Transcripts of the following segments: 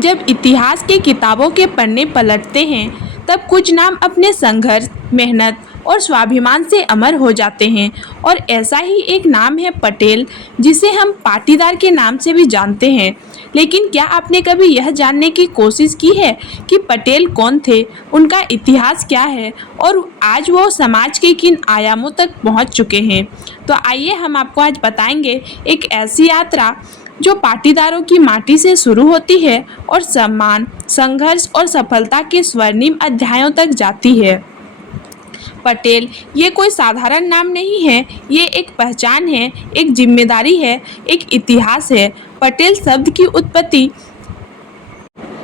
जब इतिहास के किताबों के पन्ने पलटते हैं तब कुछ नाम अपने संघर्ष, मेहनत और स्वाभिमान से अमर हो जाते हैं और ऐसा ही एक नाम है पटेल, जिसे हम पाटीदार के नाम से भी जानते हैं। लेकिन क्या आपने कभी यह जानने की कोशिश की है कि पटेल कौन थे, उनका इतिहास क्या है और आज वो समाज के किन आयामों तक पहुंच चुके हैं? तो आइए हम आपको आज बताएंगे एक ऐसी यात्रा जो पाटीदारों की माटी से शुरू होती है और सम्मान, संघर्ष और सफलता के स्वर्णिम अध्यायों तक जाती है। पटेल ये कोई साधारण नाम नहीं है, ये एक पहचान है, एक जिम्मेदारी है, एक इतिहास है। पटेल शब्द की उत्पत्ति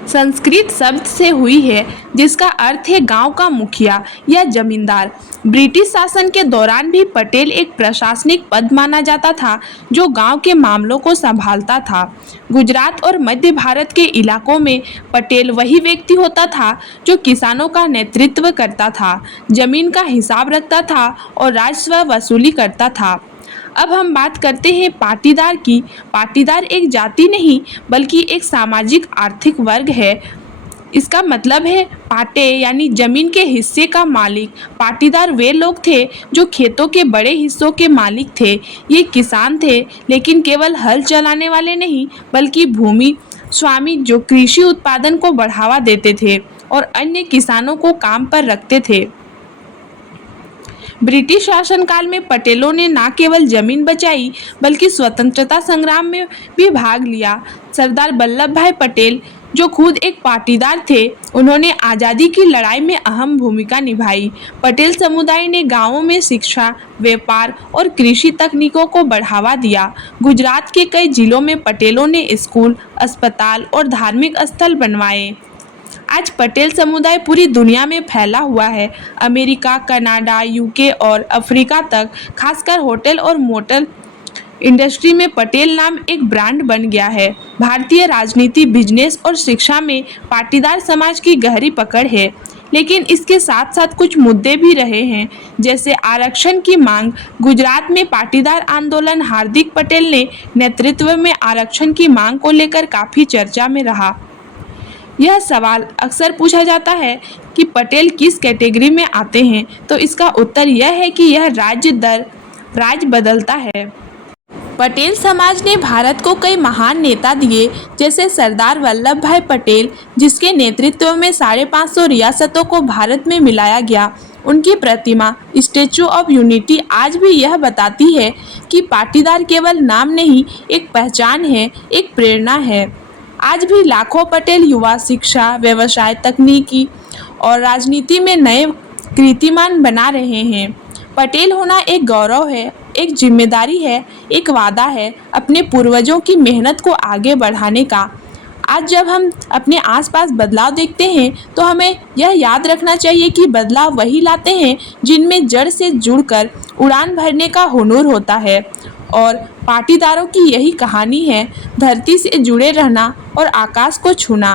संस्कृत शब्द से हुई है जिसका अर्थ है गांव का मुखिया या जमींदार। ब्रिटिश शासन के दौरान भी पटेल एक प्रशासनिक पद माना जाता था जो गांव के मामलों को संभालता था। गुजरात और मध्य भारत के इलाकों में पटेल वही व्यक्ति होता था जो किसानों का नेतृत्व करता था, जमीन का हिसाब रखता था और राजस्व वसूली करता था। अब हम बात करते हैं पाटीदार की। पाटीदार एक जाति नहीं बल्कि एक सामाजिक आर्थिक वर्ग है। इसका मतलब है पाटे यानी जमीन के हिस्से का मालिक। पाटीदार वे लोग थे जो खेतों के बड़े हिस्सों के मालिक थे। ये किसान थे, लेकिन केवल हल चलाने वाले नहीं बल्कि भूमि स्वामी जो कृषि उत्पादन को बढ़ावा देते थे और अन्य किसानों को काम पर रखते थे। ब्रिटिश शासनकाल में पटेलों ने न केवल जमीन बचाई बल्कि स्वतंत्रता संग्राम में भी भाग लिया। सरदार वल्लभ भाई पटेल जो खुद एक पाटीदार थे, उन्होंने आज़ादी की लड़ाई में अहम भूमिका निभाई। पटेल समुदाय ने गांवों में शिक्षा, व्यापार और कृषि तकनीकों को बढ़ावा दिया। गुजरात के कई जिलों में पटेलों ने स्कूल, अस्पताल और धार्मिक स्थल बनवाए। आज पटेल समुदाय पूरी दुनिया में फैला हुआ है। अमेरिका, कनाडा, यूके और अफ्रीका तक खासकर होटल और मोटर इंडस्ट्री में पटेल नाम एक ब्रांड बन गया है। भारतीय राजनीति, बिजनेस और शिक्षा में पाटीदार समाज की गहरी पकड़ है। लेकिन इसके साथ साथ कुछ मुद्दे भी रहे हैं, जैसे आरक्षण की मांग। गुजरात में पाटीदार आंदोलन हार्दिक पटेल ने नेतृत्व में आरक्षण की मांग को लेकर काफ़ी चर्चा में रहा। यह सवाल अक्सर पूछा जाता है कि पटेल किस कैटेगरी में आते हैं, तो इसका उत्तर यह है कि यह राज्य दर राज्य बदलता है। पटेल समाज ने भारत को कई महान नेता दिए, जैसे सरदार वल्लभ भाई पटेल, जिसके नेतृत्व में 550 रियासतों को भारत में मिलाया गया। उनकी प्रतिमा स्टैचू ऑफ यूनिटी आज भी यह बताती है कि पाटीदार केवल नाम नहीं, एक पहचान है, एक प्रेरणा है। आज भी लाखों पटेल युवा शिक्षा, व्यवसाय, तकनीकी और राजनीति में नए कीर्तिमान बना रहे हैं। पटेल होना एक गौरव है, एक जिम्मेदारी है, एक वादा है अपने पूर्वजों की मेहनत को आगे बढ़ाने का। आज जब हम अपने आसपास बदलाव देखते हैं तो हमें यह याद रखना चाहिए कि बदलाव वही लाते हैं जिनमें जड़ से जुड़कर उड़ान भरने का हुनर होता है। और पाटीदारों की यही कहानी है, धरती से जुड़े रहना और आकाश को छूना।